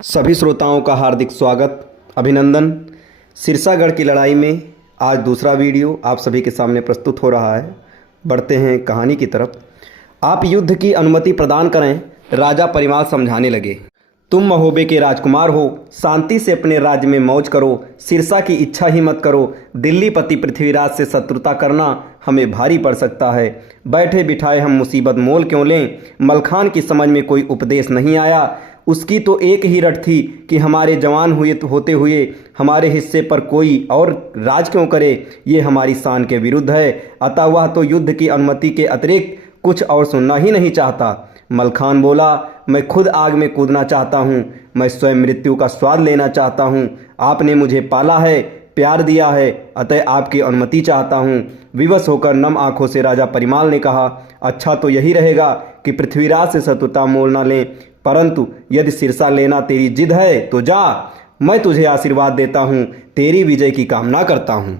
सभी श्रोताओं का हार्दिक स्वागत, अभिनंदन। सिरसागढ़ की लड़ाई में आज दूसरा वीडियो आप सभी के सामने प्रस्तुत हो रहा है। बढ़ते हैं कहानी की तरफ। आप युद्ध की अनुमति प्रदान करें। राजा परिमाल समझाने लगे। तुम महोबे के राजकुमार हो, शांति से अपने राज्य में मौज करो, सिरसा की इच्छा ही मत करो। दिल्ली पति पृथ्वीराज से शत्रुता करना हमें भारी पड़ सकता है। बैठे बिठाए हम मुसीबत मोल क्यों लें। मलखान की समझ में कोई उपदेश नहीं आया। उसकी तो एक ही रट थी कि हमारे जवान होते हुए हमारे हिस्से पर कोई और राज क्यों करे। ये हमारी शान के विरुद्ध है। अतः वह तो युद्ध की अनुमति के अतिरिक्त कुछ और सुनना ही नहीं चाहता। मलखान बोला, मैं खुद आग में कूदना चाहता हूँ। मैं स्वयं मृत्यु का स्वाद लेना चाहता हूँ। आपने मुझे पाला है, प्यार दिया है, अतः आपकी अनुमति चाहता हूँ। विवश होकर नम आंखों से राजा परिमाल ने कहा, अच्छा तो यही रहेगा कि पृथ्वीराज से शत्रुता मोल न लें, परंतु यदि सिरसा लेना तेरी जिद है तो जा। मैं तुझे आशीर्वाद देता हूँ, तेरी विजय की कामना करता हूँ।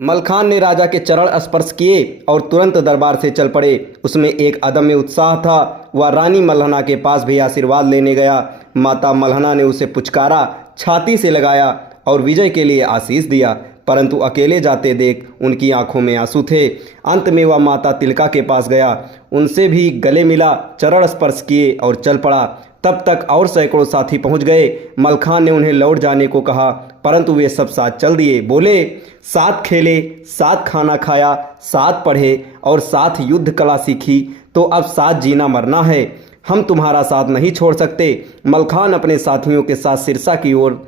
मलखान ने राजा के चरण स्पर्श किए और तुरंत दरबार से चल पड़े। उसमें एक अदम्य उत्साह था। वह रानी मल्हना के पास भी आशीर्वाद लेने गया। माता मल्हना ने उसे पुचकारा, छाती से लगाया और विजय के लिए आशीष दिया, परंतु अकेले जाते देख उनकी आंखों में आंसू थे। अंत में वह माता तिलका के पास गया, उनसे भी गले मिला, चरण स्पर्श किए और चल पड़ा। तब तक और सैकड़ों साथी पहुंच गए। मलखान ने उन्हें लौट जाने को कहा, परंतु वे सब साथ चल दिए। बोले, साथ खेले, साथ खाना खाया, साथ पढ़े और साथ युद्ध कला सीखी, तो अब साथ जीना मरना है। हम तुम्हारा साथ नहीं छोड़ सकते। मलखान अपने साथियों के साथ सिरसा की ओर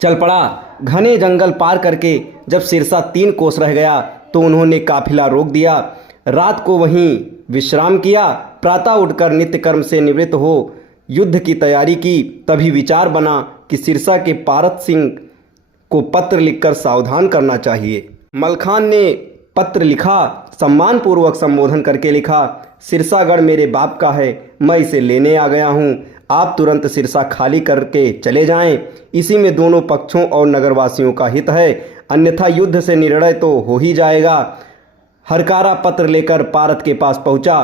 चल पड़ा। घने जंगल पार करके जब सिरसा 3 कोस रह गया तो उन्होंने काफिला रोक दिया। रात को वहीं विश्राम किया। प्रातः उठकर नित्य कर्म से निवृत्त हो युद्ध की तैयारी की। तभी विचार बना कि सिरसा के पारत सिंह को पत्र लिखकर सावधान करना चाहिए। मलखान ने पत्र लिखा, सम्मानपूर्वक संबोधन करके लिखा, सिरसागढ़ मेरे बाप का है, मैं इसे लेने आ गया हूँ। आप तुरंत सिरसा खाली करके चले जाएं। इसी में दोनों पक्षों और नगरवासियों का हित है, अन्यथा युद्ध से निर्णय तो हो ही जाएगा। हरकारा पत्र लेकर पारत के पास पहुंचा।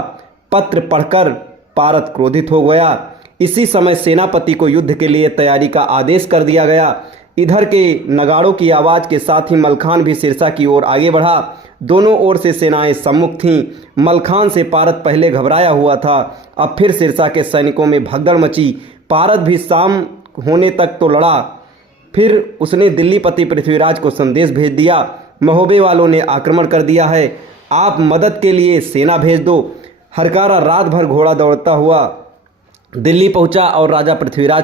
पत्र पढ़कर पारत क्रोधित हो गया। इसी समय सेनापति को युद्ध के लिए तैयारी का आदेश कर दिया गया। इधर के नगाड़ों की आवाज़ के साथ ही मलखान भी सिरसा की ओर आगे बढ़ा। दोनों ओर से सेनाएं सम्मुख थीं। मलखान से पारत पहले घबराया हुआ था, अब फिर सिरसा के सैनिकों में भगदड़ मची। पारत भी शाम होने तक तो लड़ा, फिर उसने दिल्ली पति पृथ्वीराज को संदेश भेज दिया, महोबे वालों ने आक्रमण कर दिया है, आप मदद के लिए सेना भेज दो। हरकारा रात भर घोड़ा दौड़ता हुआ दिल्ली पहुंचा और राजा पृथ्वीराज